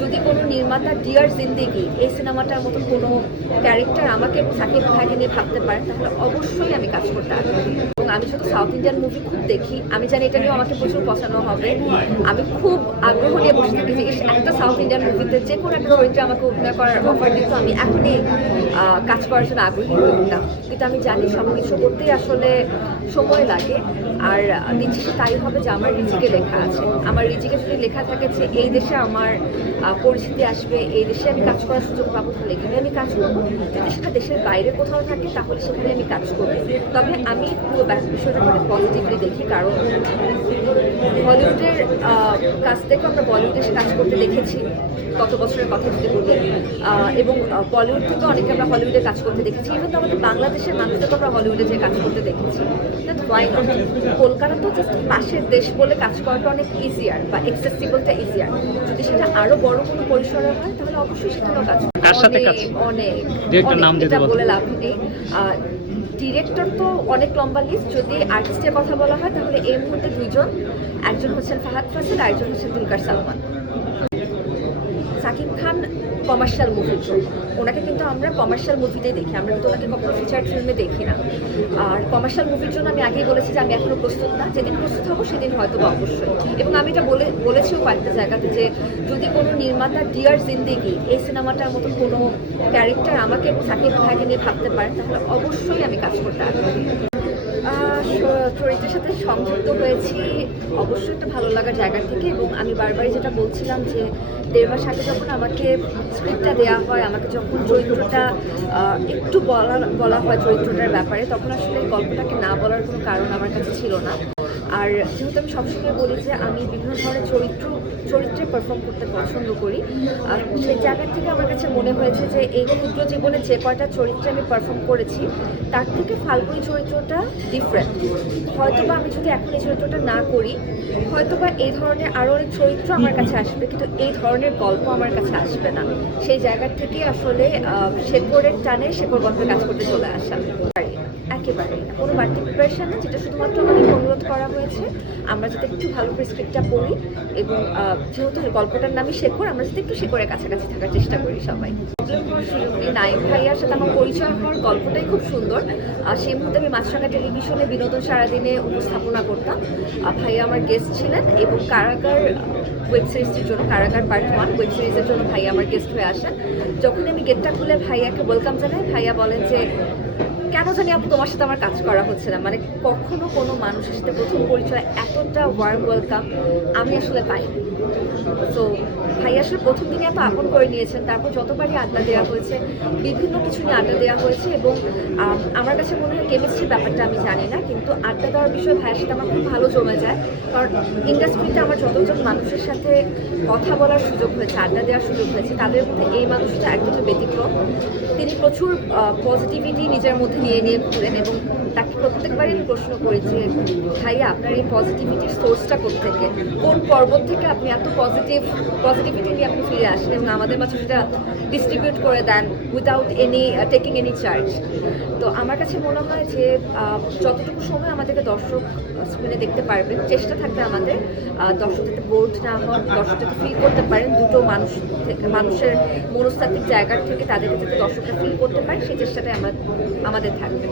যদি কোনো নির্মাতা ডিয়ার জিন্দিগি এই সিনেমাটার মতো কোনো ক্যারেক্টার আমাকে সাকিব ভাইকে নিয়ে ভাবতে পারেন তাহলে অবশ্যই আমি কাজ করতে আগ্রহী। এবং আমি শুধু সাউথ ইন্ডিয়ান মুভি খুব দেখি। আমি জানি এটা নিয়েও আমাকে প্রচুর পছানো হবে। আমি খুব আগ্রহ নিয়ে বসে থাকি যে একটা সাউথ ইন্ডিয়ান মুভিতে যে কোনো একটা চরিত্রে আমাকে অভিনয় করার অফার দিত, আমি এখনই কাজ করার জন্য আগ্রহী হতাম কিন্তু আমি জানি সব কিছু করতেই আসলে সময় লাগে। আর নিজেকে তাই হবে যে আমার রিজিকে লেখা আছে। আমার রিজিকে যদি লেখা থাকে যে এই দেশে আমার পরিচিতি আসবে, এই দেশে আমি কাজ করার সুযোগ পাবো, তাহলে এখানে আমি কাজ করব। যদি সেটা দেশের বাইরে কোথাও থাকে, তাহলে সেখানে আমি কাজ করব। তবে আমি পুরো ব্যাস বিষয়টাকে পজিটিভলি দেখি, কারণ হলিউডের কাছ থেকে আমরা বলিউডে এসে কাজ করতে দেখেছি, গত বছরের কথা যদি বলি। এবং বলিউড থেকে অনেকে আমরা হলিউডে কাজ করতে দেখেছি ইভেন আমাদের বাংলাদেশের মানুষদেরকে আমরা হলিউডে যে কাজ করতে দেখেছি? কলকাতা তো জাস্ট পাশের দেশ বলে কাজ করাটা অনেক ইজিয়ার বা এক্সেসিবলটা ইজিয়ার সেটা আরও বড় কোনো পরিসরে হয় তাহলে অবশ্যই সেখানেও কাজ কার সাথে অনেক, কাজ? অনেক ডিরেক্টর নাম দিতে বলে লাভ নেই। ডিরেক্টর তো অনেক লম্বা লিস্ট যদি আর্টিস্টের কথা বলা হয় তাহলে এই মুহূর্তে দুজন একজন হচ্ছেন ফাহাদ ফাসিল আর একজন হচ্ছেন দুলকার সালমান। সাকিব খান কমার্শিয়াল মুভি ওনাকে কিন্তু আমরা কমার্শিয়াল মুভিতেই দেখি। আমরা কিন্তু ওনাকে কখনো ফিচার ফিল্মে দেখি না। আর কমার্শিয়াল মুভির জন্য আমি আগেই বলেছি যে আমি এখনও প্রস্তুত না। যেদিন প্রস্তুত হব, সেদিন হয়তো বা অবশ্যই। এবং আমি এটা বলে বলেছিও কয়েকটা জায়গাতে যে যদি কোনো নির্মাতা ডিয়ার জিন্দিগি এই সিনেমাটার মতো কোনো ক্যারেক্টার আমাকে সাকিব ভাইকে নিয়ে ভাবতে পারেন তাহলে অবশ্যই আমি কাজ করতে আগ্রহী। চরিত্রের সাথে সংযুক্ত হয়েছি। অবশ্যই একটা ভালো লাগার জায়গা থেকে এবং আমি বারবারই যেটা বলছিলাম যে দেড় মাস আগে যখন আমাকে স্ক্রিপ্টটা দেওয়া হয়, আমাকে যখন চরিত্রটা একটু বলা বলা হয় চরিত্রটার ব্যাপারে, তখন আসলে গল্পটাকে না বলার কোনো কারণ আমার কাছে ছিল না। আর যেহেতু আমি সবসময় বলি যে আমি বিভিন্ন ধরনের চরিত্র চরিত্রে পারফর্ম করতে পছন্দ করি আর সেই জায়গা থেকে আমার কাছে মনে হয়েছে যে এই ক্ষুদ্র জীবনে যে কয়টা চরিত্রে আমি পারফর্ম করেছি তার থেকে ফাল্গুনি চরিত্রটা ডিফারেন্ট হয়তো বা আমি যদি এখন এই চরিত্রটা না করি হয়তো বা এই ধরনের আরও অনেক চরিত্র আমার কাছে আসবে কিন্তু এই ধরনের গল্প আমার কাছে আসবে না। সেই জায়গা থেকে আসলে আহ, শেকড়ের টানে শেকড় গল্পে কাজ করতে চলে আসা। পারি না, একেবারে কোনো বাড়তি প্রিপারেশন না যেটা শুধুমাত্র আমাদের অনুরোধ করা হয়েছে। আমরা যাতে একটু ভালো করে স্ক্রিপ্টটা পড়ি এবং যেহেতু গল্পটার নামই শেখর আমরা যাতে একটু শেখরের কাছাকাছি থাকার চেষ্টা করি সবাই। নায়ক ভাইয়ার সাথে আমার পরিচয় হওয়ার গল্পটাই খুব সুন্দর। সেই মুহূর্তে আমি মাছরাঙা টেলিভিশনে বিনোদন সারাদিনে উপস্থাপনা করতাম। ভাইয়া আমার গেস্ট ছিলেন এবং কারাগার ওয়েব সিরিজটির জন্য কারাগার পার্ট ওয়ান ওয়েব সিরিজের জন্য ভাইয়া আমার গেস্ট হয়ে আসেন। যখন আমি গেটটা খুলে ভাইয়াকে ওয়েলকাম জানাই ভাইয়া বলেন যে কেন জানি আপু, তোমার সাথে আমার কাজ করা হচ্ছে না। মানে কখনো কোনো মানুষের সাথে প্রথম পরিচয় এতটা ওয়ার্ম ওয়েলকাম আমি আসলে পাইনি। তো ভাই, আসলে প্রথম দিনে আপা আপন করে নিয়েছেন। তারপর যতবারই আড্ডা দেওয়া হয়েছে, বিভিন্ন কিছু নিয়ে আড্ডা দেওয়া হয়েছে এবং আমার কাছে মনে হয় কেমিস্ট্রির ব্যাপারটা আমি জানি না, কিন্তু আড্ডা দেওয়ার বিষয়ে ভাইয়ের সাথে আমার খুব ভালো জমে যায়। কারণ ইন্ডাস্ট্রিতে আমার যতজন মানুষের সাথে কথা বলার সুযোগ হয়েছে, আড্ডা দেওয়ার সুযোগ হয়েছে, তাদের মধ্যে এই মানুষটা একদম ব্যতিক্রম। তিনি প্রচুর পজিটিভিটি নিজের মধ্যে নিয়ে নিয়ে ঘুরেন এবং তাকে প্রত্যেকবারই আমি প্রশ্ন করি যে, ভাইয়া, আপনার এই পজিটিভিটির সোর্সটা থেকে কোন পর্বত থেকে আপনি এত পজিটিভ পজিটিভিটি নিয়ে আপনি ফিরে আসেন এবং আমাদের মাঝে সেটা ডিস্ট্রিবিউট করে দেন without any taking any charge তো আমার কাছে মনে হয় যে যতটুকু সময় আমাদেরকে দর্শক স্ক্রিনে দেখতে পারবেন, চেষ্টা থাকবে আমাদের দর্শক যাতে বোর্ড না হন দর্শক ফিল করতে পারেন, দুটো মানুষ মানুষের মনস্তাত্ত্বিক জায়গার থেকে তাদেরকে যাতে দর্শকরা ফিল করতে পারে, সেই চেষ্টাটাই আমরা, আমাদের থাকবে।